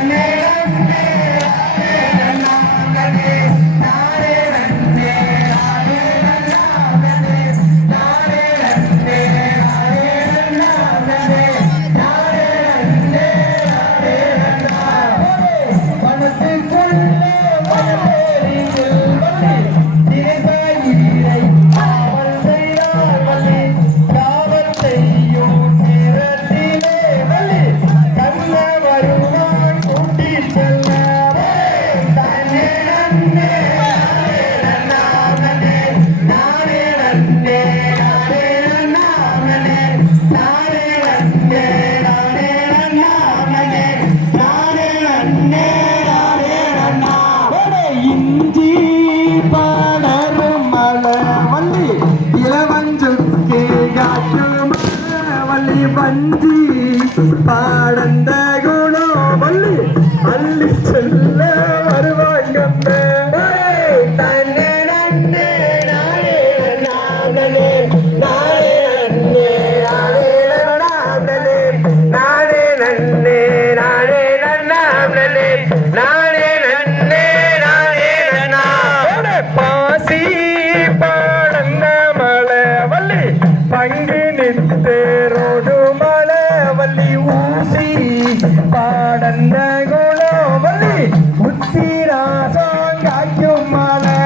Amen. Amen. அஞ்சி பாடந்த குணம் அள்ளி அள்ளி செல்ல வருவாங்க நானே நன்னே நானே நன்னாம் நானே நன்னே நானே நன்னா மலை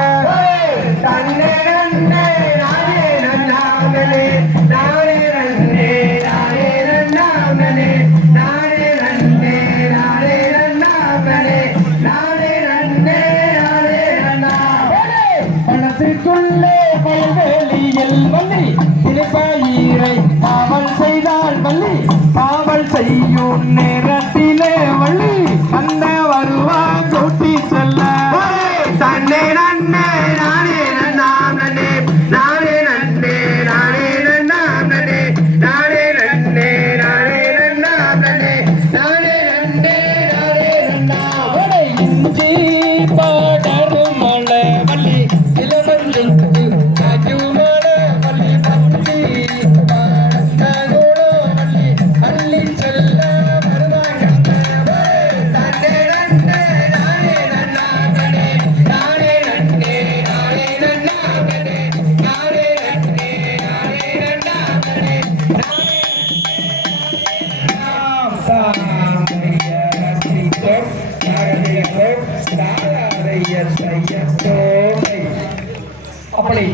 தன்னே நன்னே நானே நன்னாமனே நானே நன்னே நானே நன்னாமனே நானே நன்னே நானே நன்னாமனே நானே நன்னே நானே நன்னாமனே பணத்திற்குள்ளே பல்வேலியில் வள்ளி திருப்பாயிரை காவல் செய்தால் வள்ளி காவல் செய்யும் நே தன்னே આપણી